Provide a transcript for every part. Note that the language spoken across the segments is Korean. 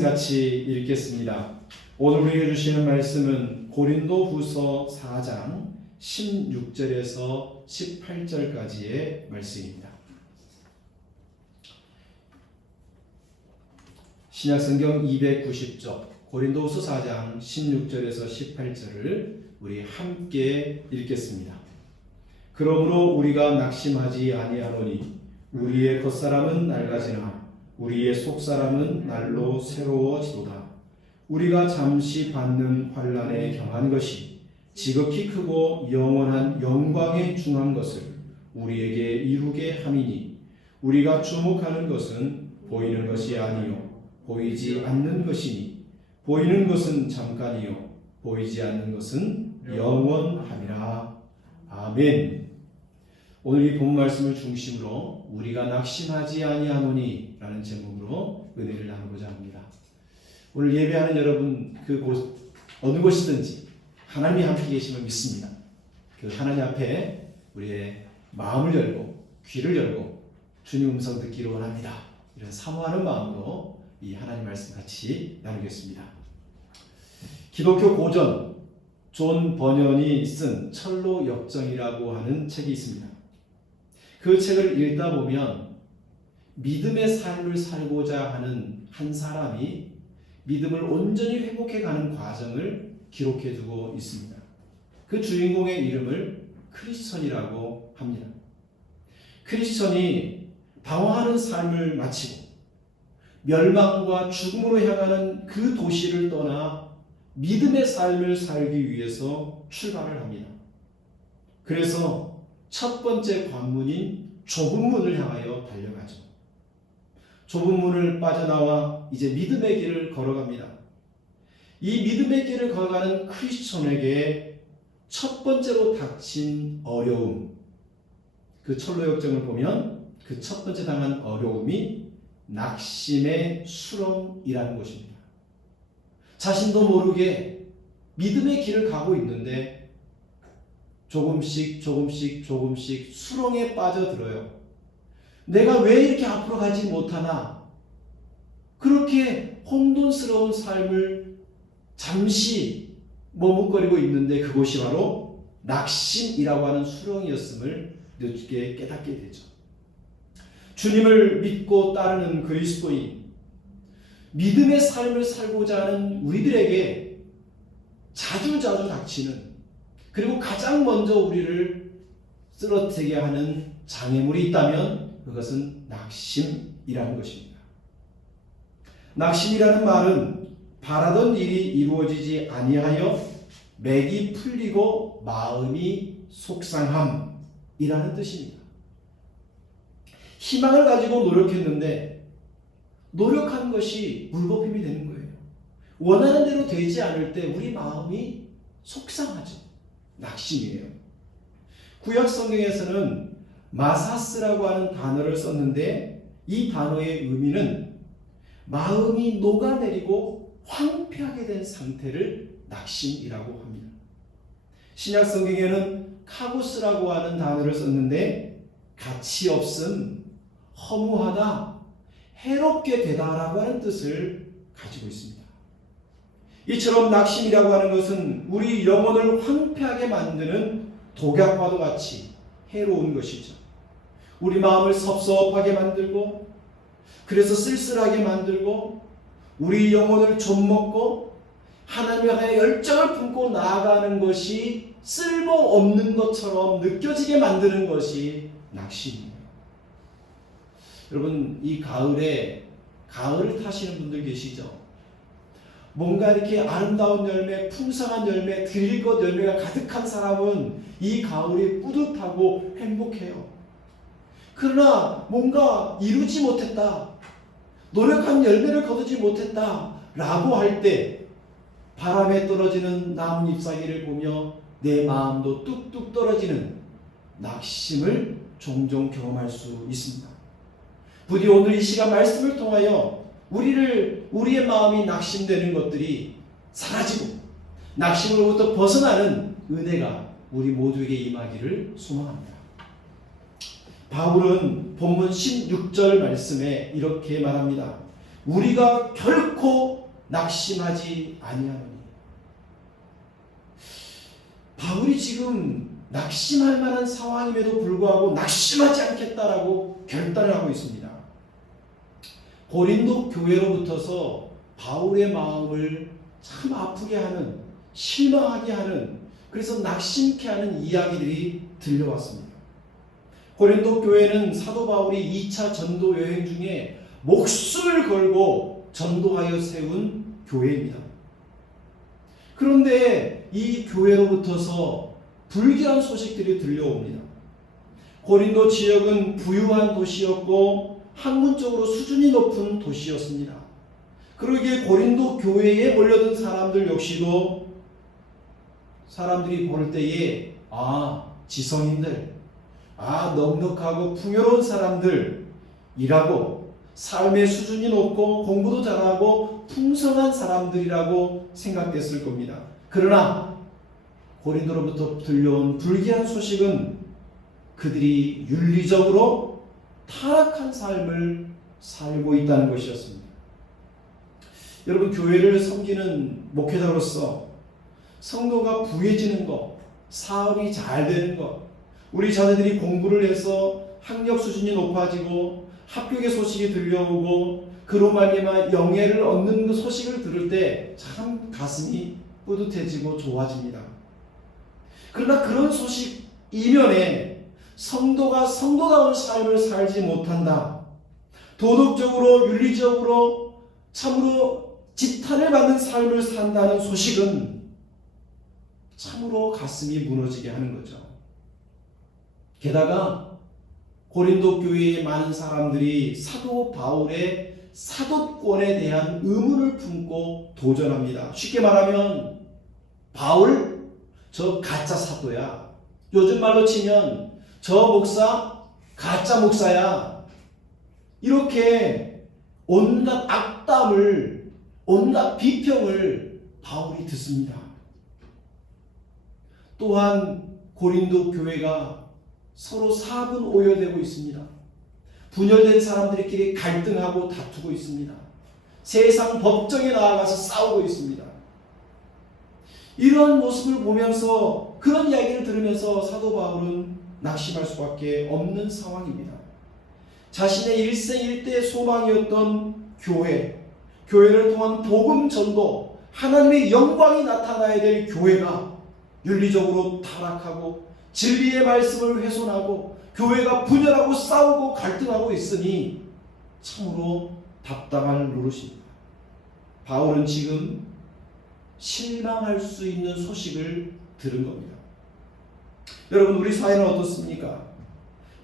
말씀 같이 읽겠습니다. 오늘 우리에게 주시는 말씀은 고린도후서 4장 16절에서 18절까지의 말씀입니다. 신약성경 290쪽 고린도후서 4장 16절에서 18절을 우리 함께 읽겠습니다. 그러므로 우리가 낙심하지 아니하노니 우리의 겉사람은 낡아지나 우리의 속사람은 날로 새로워지도다. 우리가 잠시 받는 환난에 경한 것이 지극히 크고 영원한 영광에 중한 것을 우리에게 이루게 함이니 우리가 주목하는 것은 보이는 것이 아니요 보이지 않는 것이니 보이는 것은 잠깐이요 보이지 않는 것은 영원함이라. 아멘. 오늘 이 본 말씀을 중심으로 우리가 낙심하지 아니하노니 라는 제목으로 은혜를 나누고자 합니다. 오늘 예배하는 여러분 그곳 어느 곳이든지 하나님이 함께 계심을 믿습니다. 그 하나님 앞에 우리의 마음을 열고 귀를 열고 주님 음성 듣기를 원합니다. 이런 사모하는 마음으로 이 하나님 말씀 같이 나누겠습니다. 기독교 고전 존 버년이 쓴 철로 역정이라고 하는 책이 있습니다. 그 책을 읽다 보면 믿음의 삶을 살고자 하는 한 사람이 믿음을 온전히 회복해가는 과정을 기록해두고 있습니다. 그 주인공의 이름을 크리스천이라고 합니다. 크리스천이 방황하는 삶을 마치고 멸망과 죽음으로 향하는 그 도시를 떠나 믿음의 삶을 살기 위해서 출발을 합니다. 그래서 첫 번째 관문인 좁은 문을 향하여 달려가죠. 좁은 문을 빠져나와 이제 믿음의 길을 걸어갑니다. 이 믿음의 길을 걸어가는 크리스천에게 첫 번째로 닥친 어려움, 그 철로 역정을 보면 그 첫 번째 당한 어려움이 낙심의 수렁이라는 것입니다. 자신도 모르게 믿음의 길을 가고 있는데 조금씩 수렁에 빠져들어요. 내가 왜 이렇게 앞으로 가지 못하나? 그렇게 혼돈스러운 삶을 잠시 머뭇거리고 있는데 그곳이 바로 낙심이라고 하는 수렁이었음을 늦게 깨닫게 되죠. 주님을 믿고 따르는 그리스도인, 믿음의 삶을 살고자 하는 우리들에게 자주 닥치는, 그리고 가장 먼저 우리를 쓰러뜨리게 하는 장애물이 있다면 그것은 낙심이라는 것입니다. 낙심이라는 말은 바라던 일이 이루어지지 아니하여 맥이 풀리고 마음이 속상함이라는 뜻입니다. 희망을 가지고 노력했는데 노력한 것이 물거품이 되는 거예요. 원하는 대로 되지 않을 때 우리 마음이 속상하죠. 낙심이에요. 구약 성경에서는 마사스라고 하는 단어를 썼는데 이 단어의 의미는 마음이 녹아내리고 황폐하게 된 상태를 낙심이라고 합니다. 신약 성경에는 카고스라고 하는 단어를 썼는데 가치 없음, 허무하다, 해롭게 되다라고 하는 뜻을 가지고 있습니다. 이처럼 낙심이라고 하는 것은 우리 영혼을 황폐하게 만드는 독약과도 같이 해로운 것이죠. 우리 마음을 섭섭하게 만들고 그래서 쓸쓸하게 만들고 우리 영혼을 좀먹고 하나님에 대해 열정을 품고 나아가는 것이 쓸모없는 것처럼 느껴지게 만드는 것이 낙심이에요. 여러분 이 가을에 가을을 타시는 분들 계시죠? 뭔가 이렇게 아름다운 열매, 풍성한 열매, 드릴 것 열매가 가득한 사람은 이 가을이 뿌듯하고 행복해요. 그러나 뭔가 이루지 못했다, 노력한 열매를 거두지 못했다 라고 할 때 바람에 떨어지는 나뭇 잎사귀를 보며 내 마음도 뚝뚝 떨어지는 낙심을 종종 경험할 수 있습니다. 부디 오늘 이 시간 말씀을 통하여 우리의 마음이 낙심되는 것들이 사라지고 낙심으로부터 벗어나는 은혜가 우리 모두에게 임하기를 소망합니다. 바울은 본문 16절 말씀에 이렇게 말합니다. 우리가 결코 낙심하지 아니하노니. 바울이 지금 낙심할 만한 상황임에도 불구하고 낙심하지 않겠다라고 결단을 하고 있습니다. 고린도 교회로부터서 바울의 마음을 참 아프게 하는, 실망하게 하는, 그래서 낙심케 하는 이야기들이 들려왔습니다. 고린도 교회는 사도 바울이 2차 전도 여행 중에 목숨을 걸고 전도하여 세운 교회입니다. 그런데 이 교회로부터서 불길한 소식들이 들려옵니다. 고린도 지역은 부유한 도시였고 학문적으로 수준이 높은 도시였습니다. 그러기에 고린도 교회에 몰려든 사람들 역시도 사람들이 볼 때에 지성인들, 넉넉하고 풍요로운 사람들이라고, 삶의 수준이 높고 공부도 잘하고 풍성한 사람들이라고 생각됐을 겁니다. 그러나 고린도로부터 들려온 불길한 소식은 그들이 윤리적으로 타락한 삶을 살고 있다는 것이었습니다. 여러분, 교회를 섬기는 목회자로서 성도가 부해지는 것, 사업이 잘 되는 것, 우리 자녀들이 공부를 해서 학력 수준이 높아지고 합격의 소식이 들려오고 그로 말미암아 영예를 얻는 그 소식을 들을 때 참 가슴이 뿌듯해지고 좋아집니다. 그러나 그런 소식 이면에 성도가 성도다운 삶을 살지 못한다, 도덕적으로 윤리적으로 참으로 지탄을 받는 삶을 산다는 소식은 참으로 가슴이 무너지게 하는 거죠. 게다가 고린도 교회의 많은 사람들이 사도 바울의 사도권에 대한 의문을 품고 도전합니다. 쉽게 말하면 바울 저 가짜 사도야, 요즘 말로 치면 저 목사 가짜 목사야, 이렇게 온갖 악담을, 온갖 비평을 바울이 듣습니다. 또한 고린도 교회가 서로 사분 오열되고 있습니다. 분열된 사람들끼리 갈등하고 다투고 있습니다. 세상 법정에 나아가서 싸우고 있습니다. 이러한 모습을 보면서, 그런 이야기를 들으면서 사도 바울은 낙심할 수밖에 없는 상황입니다. 자신의 일생일대의 소망이었던 교회를 통한 복음 전도, 하나님의 영광이 나타나야 될 교회가 윤리적으로 타락하고 진리의 말씀을 훼손하고 교회가 분열하고 싸우고 갈등하고 있으니 참으로 답답한 노릇입니다. 바울은 지금 실망할 수 있는 소식을 들은 겁니다. 여러분, 우리 사회는 어떻습니까?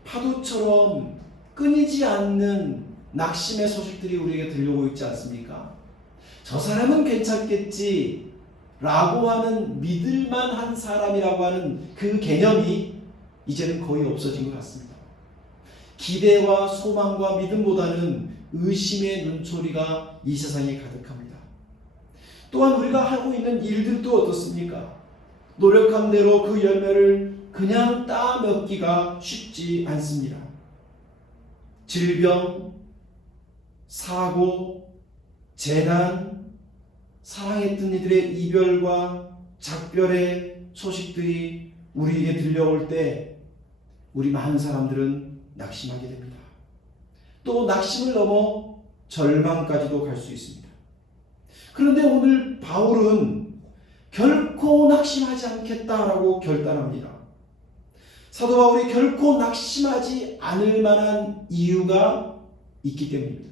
파도처럼 끊이지 않는 낙심의 소식들이 우리에게 들려오고 있지 않습니까? 저 사람은 괜찮겠지 라고 하는, 믿을만한 사람이라고 하는 그 개념이 이제는 거의 없어진 것 같습니다. 기대와 소망과 믿음보다는 의심의 눈초리가 이 세상에 가득합니다. 또한 우리가 하고 있는 일들도 어떻습니까? 노력한 대로 그 열매를 그냥 따먹기가 쉽지 않습니다. 질병, 사고, 재난, 사랑했던 이들의 이별과 작별의 소식들이 우리에게 들려올 때 우리 많은 사람들은 낙심하게 됩니다. 또 낙심을 넘어 절망까지도 갈 수 있습니다. 그런데 오늘 바울은 결코 낙심하지 않겠다라고 결단합니다. 사도 바울이 결코 낙심하지 않을 만한 이유가 있기 때문입니다.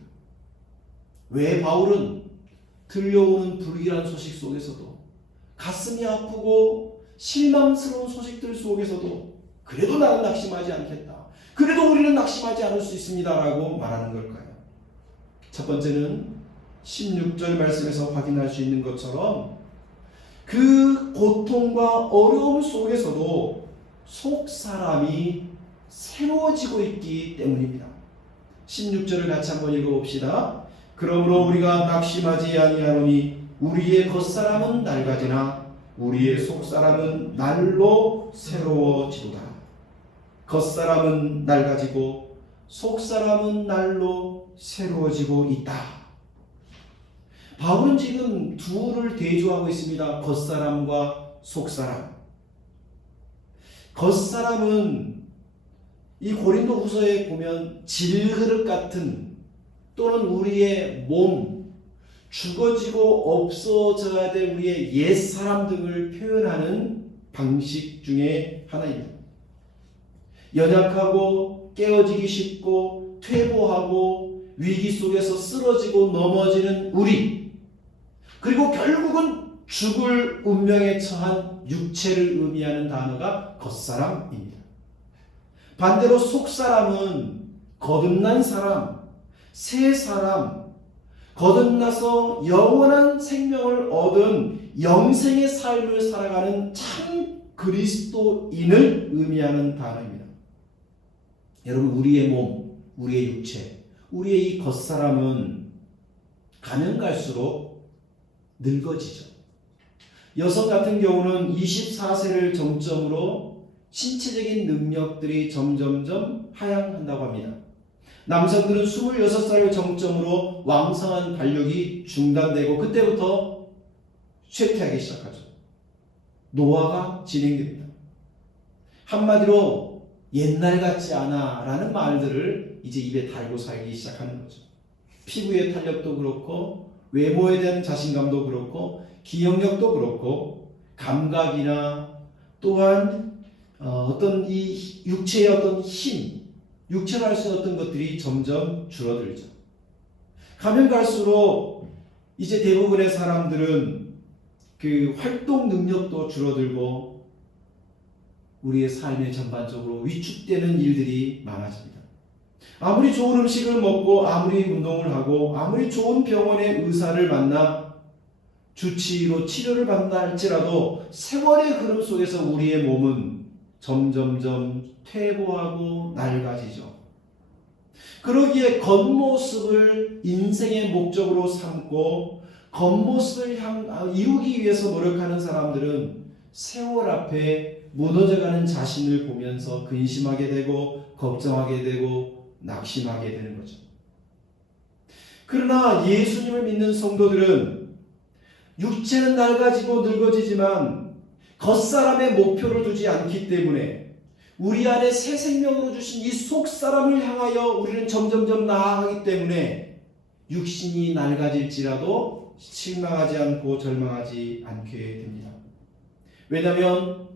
왜 바울은 들려오는 불길한 소식 속에서도, 가슴이 아프고 실망스러운 소식들 속에서도 그래도 나는 낙심하지 않겠다, 그래도 우리는 낙심하지 않을 수 있습니다 라고 말하는 걸까요? 첫 번째는 16절 말씀에서 확인할 수 있는 것처럼 그 고통과 어려움 속에서도 속사람이 새로워지고 있기 때문입니다. 16절을 같이 한번 읽어봅시다. 그러므로 우리가 낙심하지 아니하노니 우리의 겉사람은 낡아지나 우리의 속사람은 날로 새로워지도다. 겉사람은 낡아지고 속사람은 날로 새로워지고 있다. 바울은 지금 둘을 대조하고 있습니다. 겉사람과 속사람. 겉사람은 이 고린도 후서에 보면 질그릇 같은 또는 우리의 몸, 죽어지고 없어져야 될 우리의 옛사람 등을 표현하는 방식 중에 하나입니다. 연약하고 깨어지기 쉽고 퇴보하고 위기 속에서 쓰러지고 넘어지는 우리, 그리고 결국은 죽을 운명에 처한 육체를 의미하는 단어가 겉사람입니다. 반대로 속사람은 거듭난 사람, 새 사람, 거듭나서 영원한 생명을 얻은 영생의 삶을 살아가는 참 그리스도인을 의미하는 단어입니다. 여러분, 우리의 몸, 우리의 육체, 우리의 이 겉사람은 가면 갈수록 늙어지죠. 여성 같은 경우는 24세를 정점으로 신체적인 능력들이 점점점 하향한다고 합니다. 남성들은 26살을 정점으로 왕성한 발육이 중단되고 그때부터 쇠퇴하기 시작하죠. 노화가 진행됩니다. 한마디로 옛날 같지 않아 라는 말들을 이제 입에 달고 살기 시작하는 거죠. 피부의 탄력도 그렇고 외모에 대한 자신감도 그렇고 기억력도 그렇고 감각이나 또한 어떤 이 육체의 어떤 힘, 육체로 할 수 있는 어떤 것들이 점점 줄어들죠. 가면 갈수록 이제 대부분의 사람들은 그 활동 능력도 줄어들고 우리의 삶에 전반적으로 위축되는 일들이 많아집니다. 아무리 좋은 음식을 먹고 아무리 운동을 하고 아무리 좋은 병원의 의사를 만나 주치의로 치료를 받는다 할지라도 세월의 흐름 속에서 우리의 몸은 점점점 퇴보하고 낡아지죠. 그러기에 겉모습을 인생의 목적으로 삼고 겉모습을 이루기 위해서 노력하는 사람들은 세월 앞에 무너져가는 자신을 보면서 근심하게 되고 걱정하게 되고 낙심하게 되는 거죠. 그러나 예수님을 믿는 성도들은 육체는 낡아지고 늙어지지만 겉사람의 목표를 두지 않기 때문에 우리 안에 새 생명으로 주신 이 속사람을 향하여 우리는 점점점 나아가기 때문에 육신이 낡아질지라도 실망하지 않고 절망하지 않게 됩니다. 왜냐하면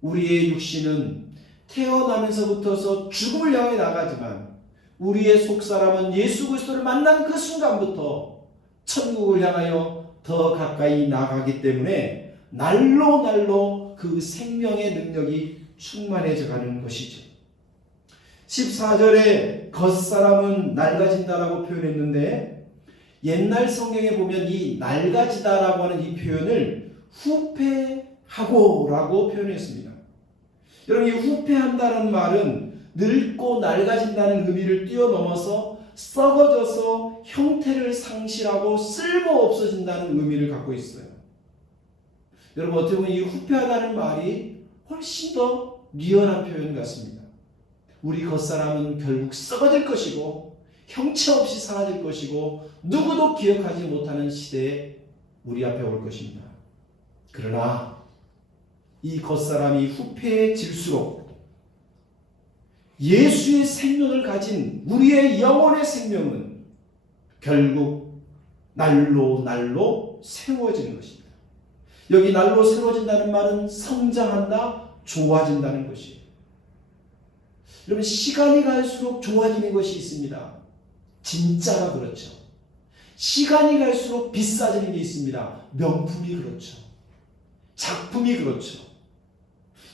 우리의 육신은 태어나면서부터서 죽음을 향해 나가지만 우리의 속사람은 예수 그리스도를 만난 그 순간부터 천국을 향하여 더 가까이 나가기 때문에 날로 그 생명의 능력이 충만해져 가는 것이죠. 14절에 겉사람은 낡아진다라고 표현했는데 옛날 성경에 보면 이 낡아지다라고 하는 이 표현을 후패하고라고 표현했습니다. 여러분, 이 후패한다는 말은 늙고 낡아진다는 의미를 뛰어넘어서 썩어져서 형태를 상실하고 쓸모없어진다는 의미를 갖고 있어요. 여러분, 어떻게 보면 이 후패하다는 말이 훨씬 더 유연한 표현 같습니다. 우리 겉사람은 결국 썩어질 것이고 형체 없이 사라질 것이고 누구도 기억하지 못하는 시대에 우리 앞에 올 것입니다. 그러나 이 겉사람이 후패해질수록 예수의 생명을 가진 우리의 영혼의 생명은 결국 날로 새로워지는 것입니다. 여기 날로 새로워진다는 말은 성장한다, 좋아진다는 것이에요. 여러분, 시간이 갈수록 좋아지는 것이 있습니다. 진짜가 그렇죠. 시간이 갈수록 비싸지는 게 있습니다. 명품이 그렇죠. 작품이 그렇죠.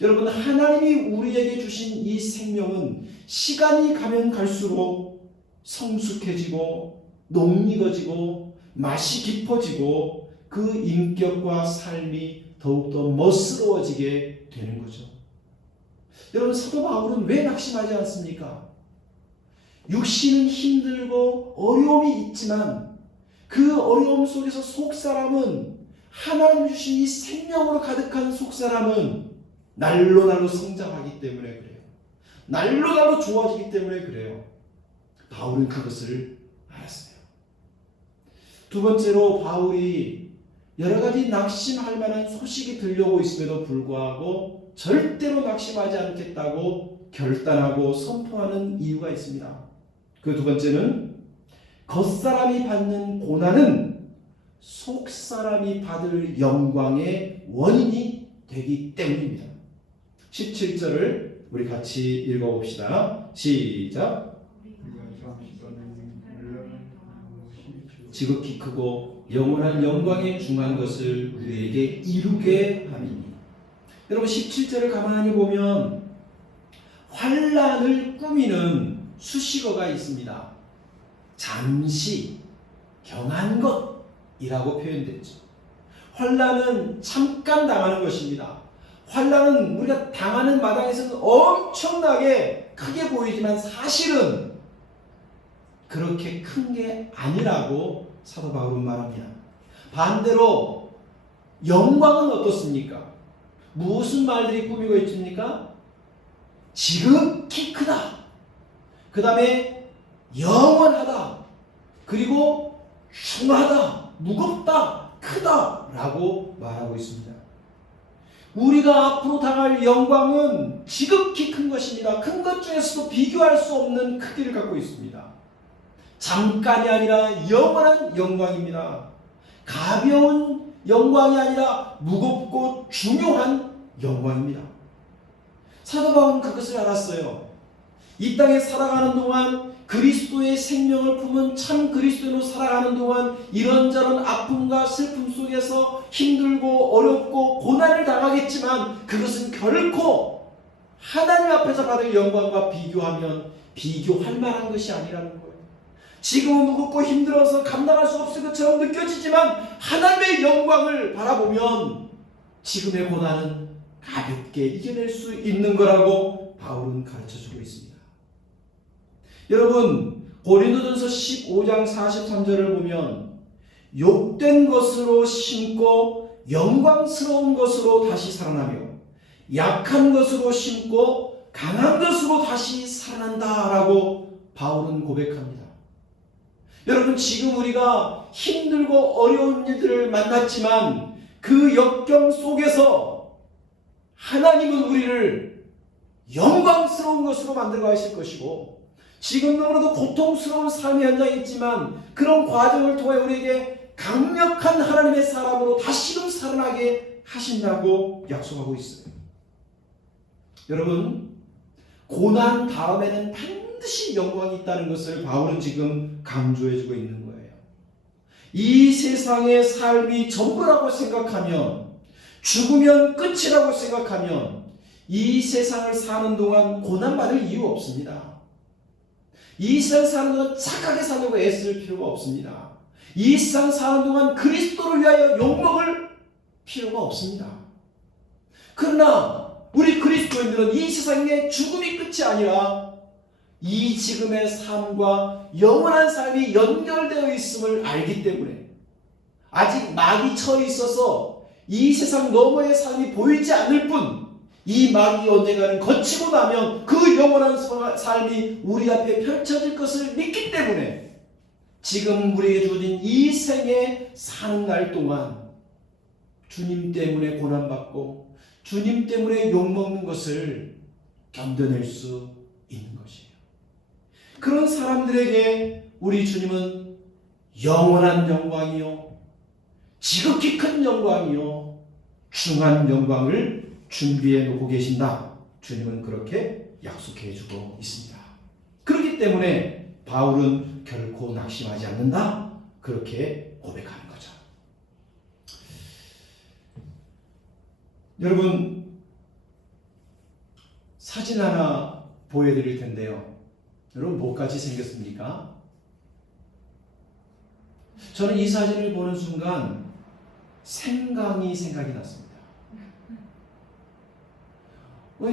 여러분, 하나님이 우리에게 주신 이 생명은 시간이 가면 갈수록 성숙해지고 녹익어지고 맛이 깊어지고 그 인격과 삶이 더욱더 멋스러워지게 되는 거죠. 여러분, 사도 바울은 왜 낙심하지 않습니까? 육신은 힘들고 어려움이 있지만 그 어려움 속에서 속사람은 하나님 주신 이 생명으로 가득한 속사람은 날로 성장하기 때문에 그래요. 날로 좋아지기 때문에 그래요. 바울은 그것을 알았어요. 두 번째로 바울이 여러 가지 낙심할 만한 소식이 들려오고 있음에도 불구하고 절대로 낙심하지 않겠다고 결단하고 선포하는 이유가 있습니다. 그 두 번째는 겉사람이 받는 고난은 속사람이 받을 영광의 원인이 되기 때문입니다. 17절을 우리 같이 읽어봅시다. 시작. 지극히 크고 영원한 영광에 중한 것을 우리에게 이루게 함이니. 여러분 17절을 가만히 보면 환난을 꾸미는 수식어가 있습니다. 잠시 경한 것이라고 표현됐죠. 환난은 잠깐 당하는 것입니다. 환난은 우리가 당하는 마당에서는 엄청나게 크게 보이지만 사실은 그렇게 큰 게 아니라고 사도 바울은 말합니다. 반대로 영광은 어떻습니까? 무슨 말들이 꾸미고 있습니까? 지극히 크다. 그 다음에 영원하다. 그리고 중하다. 무겁다. 크다. 라고 말하고 있습니다. 우리가 앞으로 당할 영광은 지극히 큰 것입니다. 큰 것 중에서도 비교할 수 없는 크기를 갖고 있습니다. 잠깐이 아니라 영원한 영광입니다. 가벼운 영광이 아니라 무겁고 중요한 영광입니다. 사도 바울은 그것을 알았어요. 이 땅에 살아가는 동안 그리스도의 생명을 품은 참 그리스도인으로 살아가는 동안 이런저런 아픔과 슬픔 속에서 힘들고 어렵고 고난을 당하겠지만 그것은 결코 하나님 앞에서 받을 영광과 비교하면 비교할 만한 것이 아니라는 거예요. 지금은 무겁고 힘들어서 감당할 수 없을 것처럼 느껴지지만 하나님의 영광을 바라보면 지금의 고난은 가볍게 이겨낼 수 있는 거라고 바울은 가르쳐주고 있습니다. 여러분 고린도전서 15장 43절을 보면 욕된 것으로 심고 영광스러운 것으로 다시 살아나며 약한 것으로 심고 강한 것으로 다시 살아난다라고 바울은 고백합니다. 여러분 지금 우리가 힘들고 어려운 일들을 만났지만 그 역경 속에서 하나님은 우리를 영광스러운 것으로 만들어 가실 것이고 지금 너무나도 고통스러운 삶의 현장에 있지만 그런 과정을 통해 우리에게 강력한 하나님의 사람으로 다시금 살아나게 하신다고 약속하고 있어요. 여러분 고난 다음에는 반드시 영광이 있다는 것을 바울은 지금 강조해주고 있는 거예요. 이 세상의 삶이 전부라고 생각하면 죽으면 끝이라고 생각하면 이 세상을 사는 동안 고난받을 이유 없습니다. 이 세상 사는 동안 착하게 살려고 애쓸 필요가 없습니다. 이 세상 사는 동안 그리스도를 위하여 욕먹을 필요가 없습니다. 그러나 우리 그리스도인들은 이 세상의 죽음이 끝이 아니라 이 지금의 삶과 영원한 삶이 연결되어 있음을 알기 때문에 아직 막이 쳐 있어서 이 세상 너머의 삶이 보이지 않을 뿐 이 막이 언젠가는 거치고 나면 그 영원한 삶이 우리 앞에 펼쳐질 것을 믿기 때문에 지금 우리에게 주어진 이 생에 사는 날 동안 주님 때문에 고난받고 주님 때문에 욕먹는 것을 견뎌낼 수 있는 것이에요. 그런 사람들에게 우리 주님은 영원한 영광이요 지극히 큰 영광이요 중한 영광을 준비해 놓고 계신다. 주님은 그렇게 약속해 주고 있습니다. 그렇기 때문에 바울은 결코 낙심하지 않는다. 그렇게 고백하는 거죠. 여러분 사진 하나 보여드릴 텐데요. 여러분 뭐같이 생겼습니까? 저는 이 사진을 보는 순간 생강이 생각이 났습니다.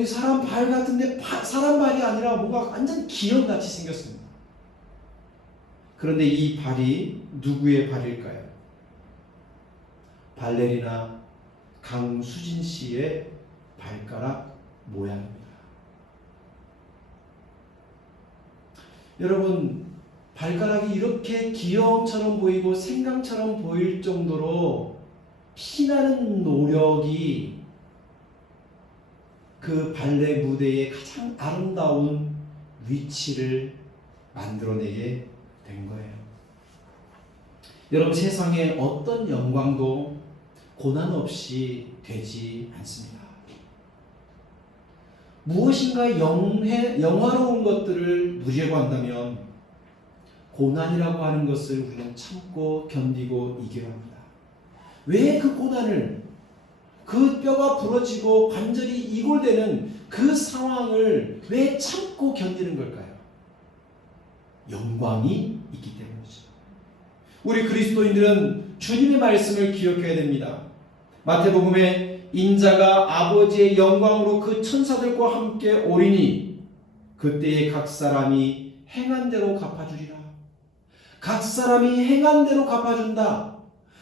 사람 발 같은데 사람 발이 아니라 뭐가 완전 기형같이 생겼습니다. 그런데 이 발이 누구의 발일까요? 발레리나 강수진 씨의 발가락 모양입니다. 여러분 발가락이 이렇게 기어움처럼 보이고 생강처럼 보일 정도로 피나는 노력이 그 발레 무대의 가장 아름다운 위치를 만들어내게 된 거예요. 여러분, 세상에 어떤 영광도 고난 없이 되지 않습니다. 무엇인가 영화로운 것들을 누리려고 한다면 고난이라고 하는 것을 우리는 참고 견디고 이겨야 합니다. 왜 그 고난을, 그 뼈가 부러지고 관절이 이골되는 그 상황을 왜 참고 견디는 걸까요? 영광이 있기 때문이죠. 우리 그리스도인들은 주님의 말씀을 기억해야 됩니다. 마태복음에 인자가 아버지의 영광으로 그 천사들과 함께 오리니 그때에 각 사람이 행한 대로 갚아주리라. 각 사람이 행한 대로 갚아준다.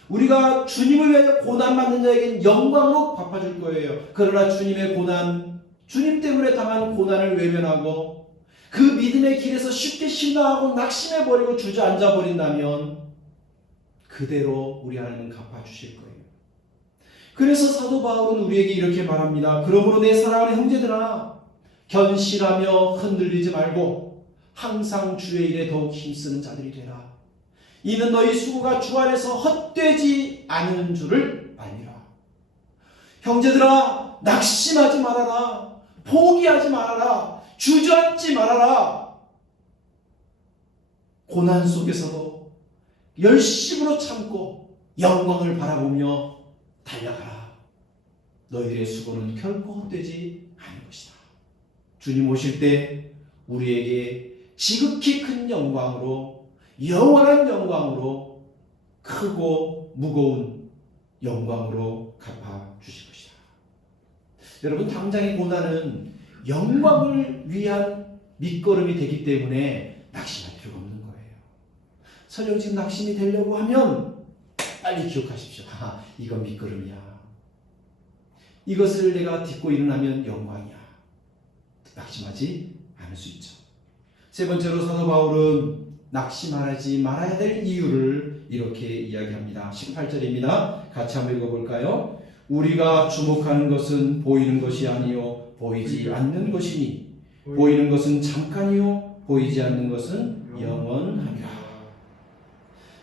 우리가 주님을 위하여 고난받는 자에게는 영광으로 갚아줄 거예요. 그러나 주님의 고난, 주님 때문에 당한 고난을 외면하고 그 믿음의 길에서 쉽게 실망하고 낙심해버리고 주저앉아버린다면 그대로 우리 하나님은 갚아주실 거예요. 그래서 사도 바울은 우리에게 이렇게 말합니다. 그러므로 내 사랑하는 형제들아, 견실하며 흔들리지 말고 항상 주의 일에 더욱 힘쓰는 자들이 되라. 이는 너희 수고가 주 안에서 헛되지 않은 줄을 알리라. 형제들아, 낙심하지 말아라. 포기하지 말아라. 주저앉지 말아라. 고난 속에서도 열심으로 참고 영광을 바라보며 달려가라. 너희들의 수고는 결코 헛되지 않을 것이다. 주님 오실 때 우리에게 지극히 큰 영광으로, 영원한 영광으로, 크고 무거운 영광으로 갚아주실 것이다. 여러분, 당장의 고난은 영광을 위한 밑거름이 되기 때문에 낙심할 필요가 없는 거예요. 설령 지금 낙심이 되려고 하면 빨리 기억하십시오. 이건 밑거름이야. 이것을 내가 딛고 일어나면 영광이야. 낙심하지 않을 수 있죠. 세 번째로 사도 바울은 낙심하지 말아야 될 이유를 이렇게 이야기합니다. 18절입니다. 같이 한번 읽어볼까요? 우리가 주목하는 것은 보이는 것이 아니요 보이지 않는 것이니 보이는 것은 잠깐이요 보이지 않는 것은 영원하니라.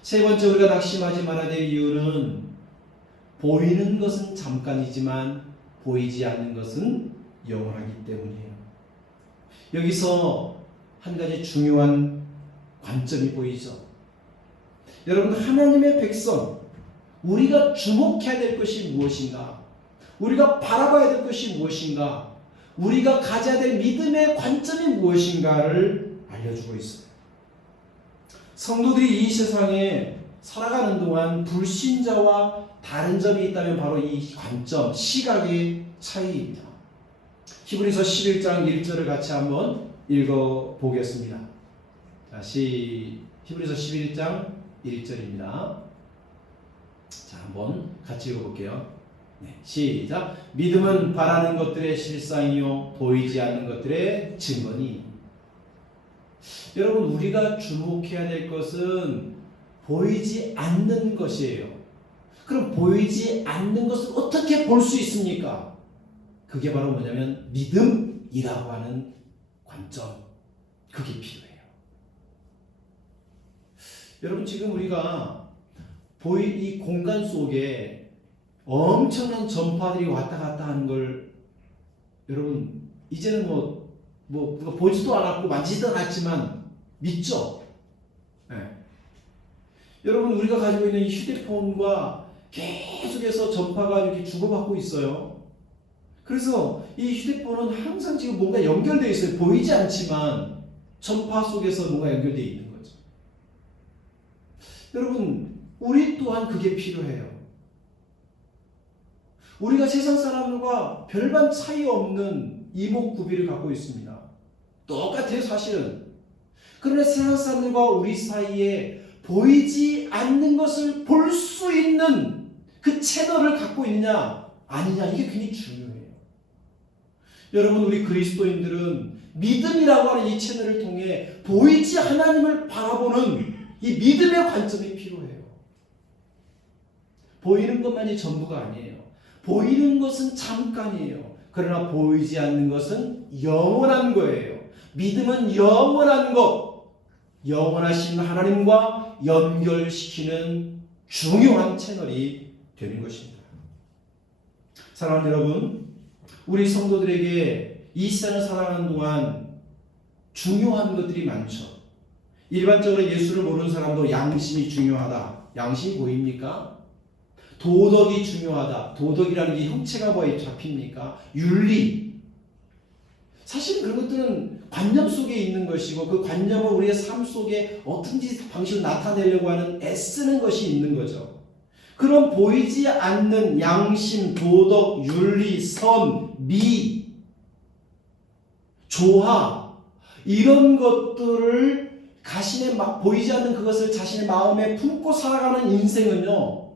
세 번째, 우리가 낙심하지 말아야 될 이유는 보이는 것은 잠깐이지만 보이지 않는 것은 영원하기 때문이에요. 여기서 한 가지 중요한 관점이 보이죠. 여러분, 하나님의 백성, 우리가 주목해야 될 것이 무엇인가? 우리가 바라봐야 될 것이 무엇인가? 우리가 가져야 될 믿음의 관점이 무엇인가를 알려주고 있어요. 성도들이 이 세상에 살아가는 동안 불신자와 다른 점이 있다면 바로 이 관점, 시각의 차이입니다. 히브리서 11장 1절을 같이 한번 읽어보겠습니다. 히브리서 11장 1절입니다. 자, 한번 같이 읽어볼게요. 네, 시작. 믿음은 바라는 것들의 실상이요 보이지 않는 것들의 증거니. 여러분, 우리가 주목해야 될 것은 보이지 않는 것이에요. 그럼 보이지 않는 것을 어떻게 볼 수 있습니까? 그게 바로 뭐냐면 믿음이라고 하는 관점, 그게 필요해요. 여러분, 지금 우리가 이 공간 속에 엄청난 전파들이 왔다 갔다 하는 걸 여러분 이제는 누가 보지도 않았고 만지지도 않았지만 믿죠? 네. 여러분, 우리가 가지고 있는 이 휴대폰과 계속해서 전파가 이렇게 주고받고 있어요. 그래서 이 휴대폰은 항상 지금 뭔가 연결되어 있어요. 보이지 않지만 전파 속에서 뭔가 연결되어 있는 거죠. 여러분, 우리 또한 그게 필요해요. 우리가 세상 사람들과 별반 차이 없는 이목구비를 갖고 있습니다. 똑같아요, 사실은. 그러나 세상 사람들과 우리 사이에 보이지 않는 것을 볼 수 있는 그 채널을 갖고 있느냐 아니냐, 이게 굉장히 중요해요. 여러분, 우리 그리스도인들은 믿음이라고 하는 이 채널을 통해 보이지 하나님을 바라보는 이 믿음의 관점이 필요해요. 보이는 것만이 전부가 아니에요. 보이는 것은 잠깐이에요. 그러나 보이지 않는 것은 영원한 거예요. 믿음은 영원한 것, 영원하신 하나님과 연결시키는 중요한 채널이 되는 것입니다. 사랑하는 여러분, 우리 성도들에게 이 세상을 살아가는 동안 중요한 것들이 많죠. 일반적으로 예수를 모르는 사람도 양심이 중요하다. 양심이 보입니까? 도덕이 중요하다. 도덕이라는 게 형체가 뭐에 잡힙니까? 윤리. 사실 그런 것들은 관념 속에 있는 것이고 그 관념을 우리의 삶 속에 어떤지 방식으로 나타내려고 하는 애쓰는 것이 있는 거죠. 그런 보이지 않는 양심, 도덕, 윤리, 선, 미, 조화 이런 것들을 보이지 않는 그것을 자신의 마음에 품고 살아가는 인생은요,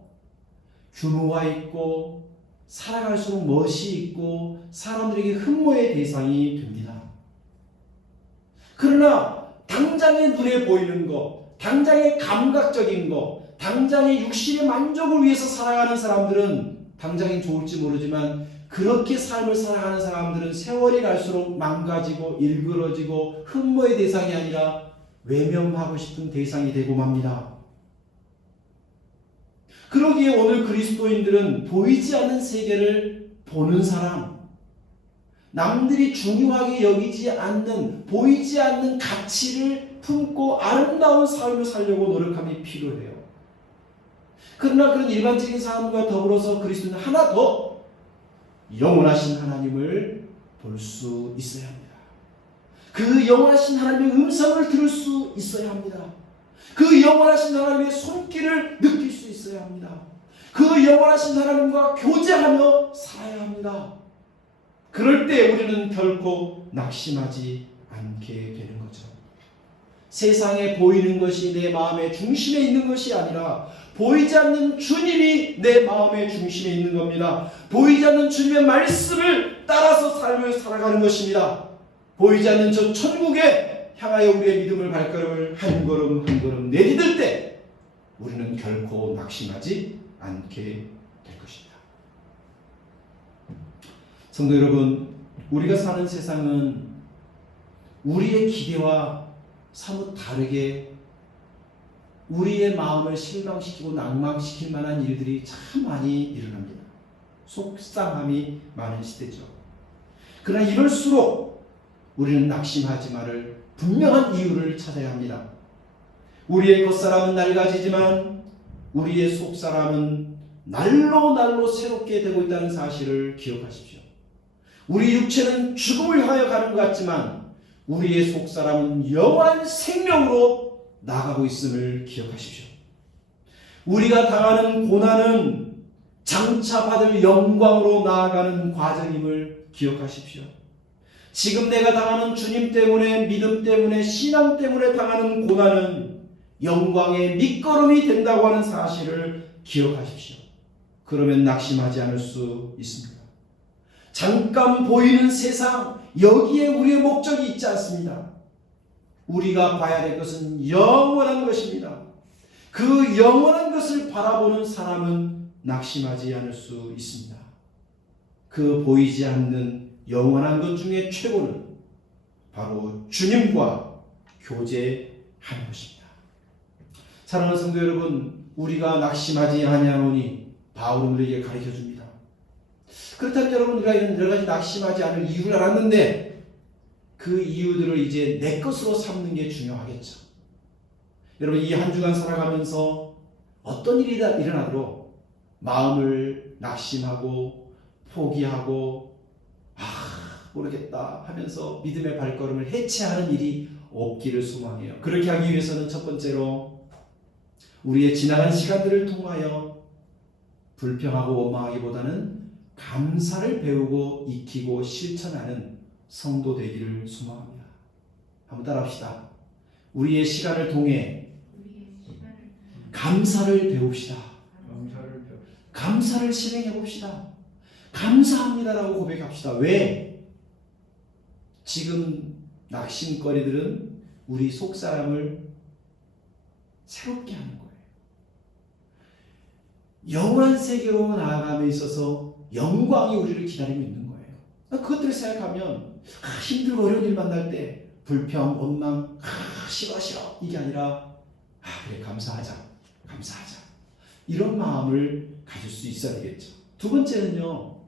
규모가 있고 살아갈수록 멋이 있고 사람들에게 흠모의 대상이 됩니다. 그러나 당장의 눈에 보이는 것, 당장의 감각적인 것, 당장의 육신의 만족을 위해서 살아가는 사람들은 당장이 좋을지 모르지만 그렇게 삶을 살아가는 사람들은 세월이 갈수록 망가지고 일그러지고 흠모의 대상이 아니라 외면하고 싶은 대상이 되고 맙니다. 그러기에 오늘 그리스도인들은 보이지 않는 세계를 보는 사람, 남들이 중요하게 여기지 않는, 보이지 않는 가치를 품고 아름다운 삶을 살려고 노력함이 필요해요. 그러나 그런 일반적인 사람과 더불어서 그리스도는 하나 더 영원하신 하나님을 볼 수 있어야 합니다. 그 영원하신 하나님의 음성을 들을 수 있어야 합니다. 그 영원하신 하나님의 손길을 느낄 수 있어야 합니다. 그 영원하신 하나님과 교제하며 살아야 합니다. 그럴 때 우리는 결코 낙심하지 않게 되는 거죠. 세상에 보이는 것이 내 마음의 중심에 있는 것이 아니라 보이지 않는 주님이 내 마음의 중심에 있는 겁니다. 보이지 않는 주님의 말씀을 따라서 삶을 살아가는 것입니다. 보이지 않는 저 천국에 향하여 우리의 믿음을 발걸음을 한 걸음 한 걸음 내디딜 때 우리는 결코 낙심하지 않게 될 것입니다. 성도 여러분, 우리가 사는 세상은 우리의 기대와 사뭇 다르게 우리의 마음을 실망시키고 낭망시킬 만한 일들이 참 많이 일어납니다. 속상함이 많은 시대죠. 그러나 이럴수록 우리는 낙심하지 말을 분명한 이유를 찾아야 합니다. 우리의 겉사람은 낡아지지만 우리의 속사람은 날로 새롭게 되고 있다는 사실을 기억하십시오. 우리 육체는 죽음을 향하여 가는 것 같지만 우리의 속사람은 영원한 생명으로 나아가고 있음을 기억하십시오. 우리가 당하는 고난은 장차 받을 영광으로 나아가는 과정임을 기억하십시오. 지금 내가 당하는 주님 때문에, 믿음 때문에, 신앙 때문에 당하는 고난은 영광의 밑거름이 된다고 하는 사실을 기억하십시오. 그러면 낙심하지 않을 수 있습니다. 잠깐 보이는 세상, 여기에 우리의 목적이 있지 않습니다. 우리가 봐야 될 것은 영원한 것입니다. 그 영원한 것을 바라보는 사람은 낙심하지 않을 수 있습니다. 그 보이지 않는 영원한 것 중에 최고는 바로 주님과 교제하는 것입니다. 사랑하는 성도 여러분, 우리가 낙심하지 아니하노니 바울은 우리에게 가르쳐줍니다. 그렇다면 여러분, 우리가 이런 여러 가지 낙심하지 않을 이유를 알았는데 그 이유들을 이제 내 것으로 삼는 게 중요하겠죠. 여러분, 이 한 주간 살아가면서 어떤 일이 일어나도록 마음을 낙심하고 포기하고 모르겠다 하면서 믿음의 발걸음을 해체하는 일이 없기를 소망해요. 그렇게 하기 위해서는 첫 번째로 우리의 지나간 시간들을 통하여 불평하고 원망하기보다는 감사를 배우고 익히고 실천하는 성도 되기를 소망합니다. 한번 따라합시다. 우리의 시간을 통해 감사를 배웁시다. 감사를 실행해 봅시다. 감사합니다라고 고백합시다. 왜? 지금 낙심거리들은 우리 속 사람을 새롭게 하는 거예요. 영원한 세계로 나아감에 있어서 영광이 우리를 기다리고 있는 거예요. 그것들을 생각하면 힘들고 어려운 일 만날 때 불평, 원망, 싫어 이게 아니라 그래 감사하자 이런 마음을 가질 수 있어야 되겠죠. 두 번째는요,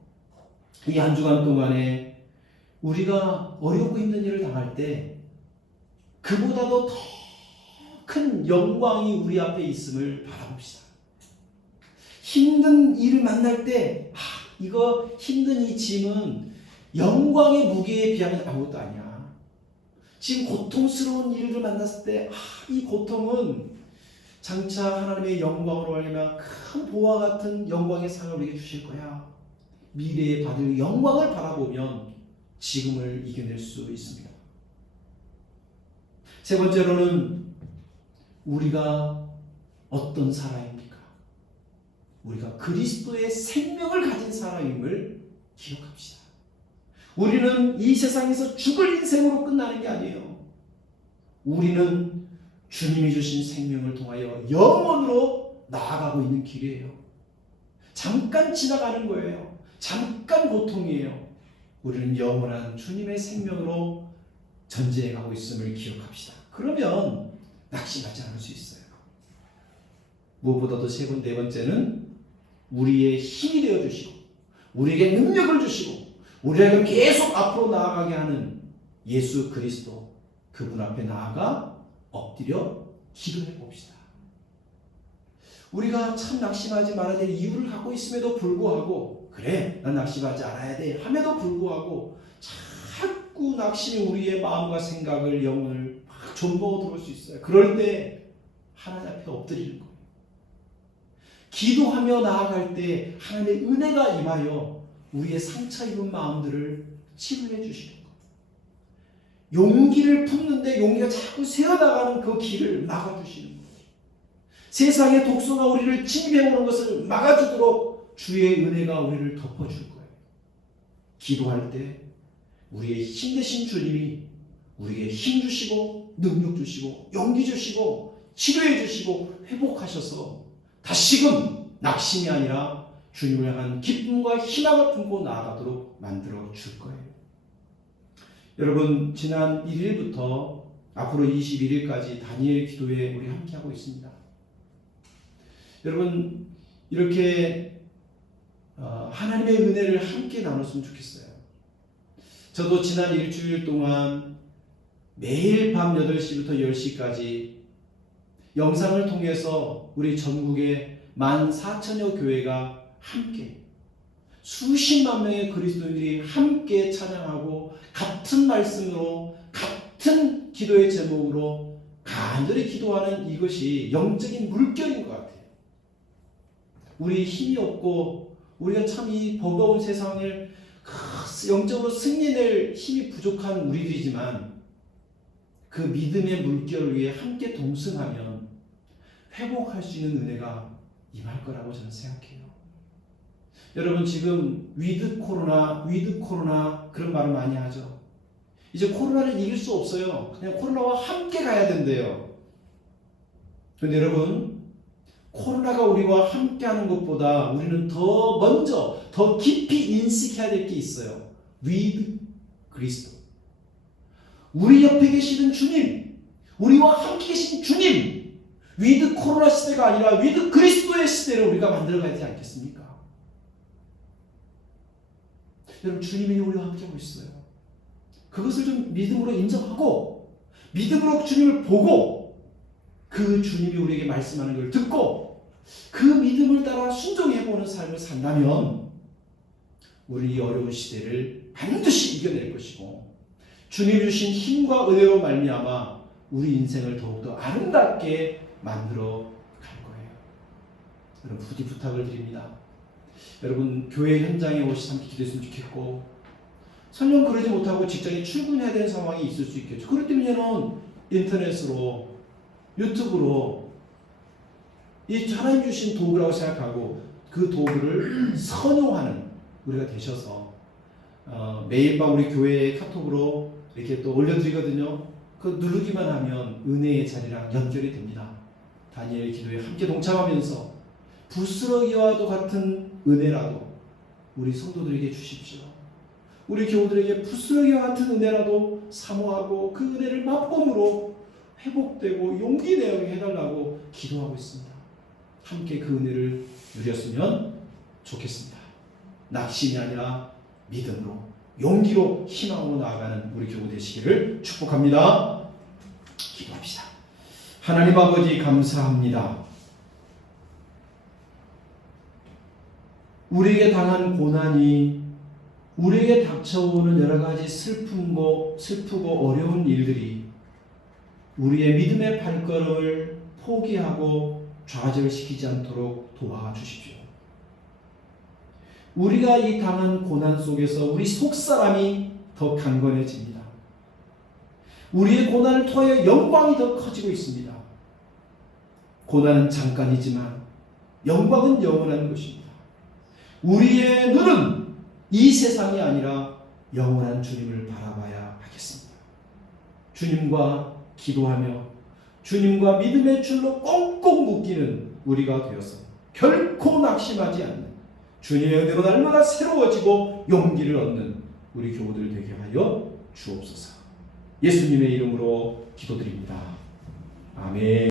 이 한 주간 동안에 우리가 어렵고 힘든 일을 당할 때 그보다도 더 큰 영광이 우리 앞에 있음을 바라봅시다. 힘든 일을 만날 때 이거 힘든 이 짐은 영광의 무게에 비하면 아무것도 아니야. 지금 고통스러운 일을 만났을 때 이 고통은 장차 하나님의 영광으로 말미암아 큰 보화 같은 영광의 상을 우리에게 주실 거야. 미래에 받을 영광을 바라보면 지금을 이겨낼 수 있습니다. 세 번째로는 우리가 어떤 사람입니까? 우리가 그리스도의 생명을 가진 사람임을 기억합시다. 우리는 이 세상에서 죽을 인생으로 끝나는 게 아니에요. 우리는 주님이 주신 생명을 통하여 영원으로 나아가고 있는 길이에요. 잠깐 지나가는 거예요. 잠깐 고통이에요. 우리는 영원한 주님의 생명으로 전제해 가고 있음을 기억합시다. 그러면 낙심하지 않을 수 있어요. 무엇보다도 네 번째는 우리의 힘이 되어 주시고 우리에게 능력을 주시고 우리에게 계속 앞으로 나아가게 하는 예수 그리스도, 그분 앞에 나아가 엎드려 기도해 봅시다. 우리가 참 낙심하지 말아야 될 이유를 갖고 있음에도 불구하고 그래 난 낙심하지 않아야 돼 함에도 불구하고 자꾸 낙심이 우리의 마음과 생각을, 영혼을 막 좀먹어 들어올 수 있어요. 그럴 때 하나님 앞에 엎드리는 거예요. 기도하며 나아갈 때 하나님의 은혜가 임하여 우리의 상처 입은 마음들을 치유해 주시는 거예요. 용기를 품는데 용기가 자꾸 새어나가는 그 길을 막아주시는 거예요. 세상의 독소가 우리를 침입해오는 것을 막아주도록 주의 은혜가 우리를 덮어줄 거예요. 기도할 때 우리의 힘되신 주님이 우리에게 힘 주시고 능력 주시고 용기 주시고 치료해 주시고 회복하셔서 다시금 낙심이 아니라 주님을 향한 기쁨과 희망을 품고 나아가도록 만들어 줄 거예요. 여러분, 지난 1일부터 앞으로 21일까지 다니엘 기도회 우리 함께하고 있습니다. 여러분, 이렇게 하나님의 은혜를 함께 나눴으면 좋겠어요. 저도 지난 일주일 동안 매일 밤 8시부터 10시까지 영상을 통해서 우리 전국의 14,000여 교회가 함께 수십만 명의 그리스도인들이 함께 찬양하고 같은 말씀으로 같은 기도의 제목으로 간절히 기도하는 이것이 영적인 물결인 것 같아요. 우리 힘이 없고 우리가 참 이 버거운 세상을 영적으로 승리낼 힘이 부족한 우리들이지만 그 믿음의 물결을 위해 함께 동승하면 회복할 수 있는 은혜가 임할 거라고 저는 생각해요. 여러분, 지금 위드 코로나 그런 말을 많이 하죠. 이제 코로나를 이길 수 없어요. 그냥 코로나와 함께 가야 된대요. 그런데 여러분, 코로나가 우리와 함께하는 것보다 우리는 더 먼저 더 깊이 인식해야 될 게 있어요. with 그리스도. 우리 옆에 계시는 주님, 우리와 함께 계신 주님, with 코로나 시대가 아니라 with 그리스도의 시대를 우리가 만들어가야 되지 않겠습니까? 여러분, 주님이 우리와 함께하고 있어요. 그것을 좀 믿음으로 인정하고 믿음으로 주님을 보고 그 주님이 우리에게 말씀하는 걸 듣고 그 믿음을 따라 순종해보는 삶을 산다면 우리 이 어려운 시대를 반드시 이겨낼 것이고 주님 주신 힘과 은혜로 말미암아 우리 인생을 더욱더 아름답게 만들어 갈 거예요. 여러분, 부디 부탁을 드립니다. 여러분, 교회 현장에 오셔서 함께 기도했으면 좋겠고 설령 그러지 못하고 직장에 출근해야 되는 상황이 있을 수 있겠죠. 그럴 때면은 인터넷으로 유튜브로 이 하나님 주신 도구라고 생각하고 그 도구를 선용하는 우리가 되셔서 매일 밤 우리 교회의 카톡으로 이렇게 또 올려드리거든요. 그 누르기만 하면 은혜의 자리랑 연결이 됩니다. 다니엘 기도에 함께 동참하면서 부스러기와도 같은 은혜라도 우리 성도들에게 주십시오. 우리 교우들에게 부스러기와 같은 은혜라도 사모하고 그 은혜를 맛봄으로 회복되고 용기 내게 해달라고 기도하고 있습니다. 함께 그 은혜를 누렸으면 좋겠습니다. 낙심이 아니라 믿음으로, 용기로, 희망으로 나아가는 우리 교우 되시기를 축복합니다. 기도합시다. 하나님 아버지 감사합니다. 우리에게 당한 고난이, 우리에게 닥쳐오는 여러 가지 슬프고 어려운 일들이 우리의 믿음의 발걸음을 포기하고 좌절시키지 않도록 도와주십시오. 우리가 이 당한 고난 속에서 우리 속사람이 더 강건해집니다. 우리의 고난을 통하여 영광이 더 커지고 있습니다. 고난은 잠깐이지만 영광은 영원한 것입니다. 우리의 눈은 이 세상이 아니라 영원한 주님을 바라봐야 하겠습니다. 주님과 기도하며 주님과 믿음의 줄로 꽁꽁 묶이는 우리가 되어서 결코 낙심하지 않는 주님의 은혜로 날마다 새로워지고 용기를 얻는 우리 교우들 되게 하여 주옵소서. 예수님의 이름으로 기도드립니다. 아멘.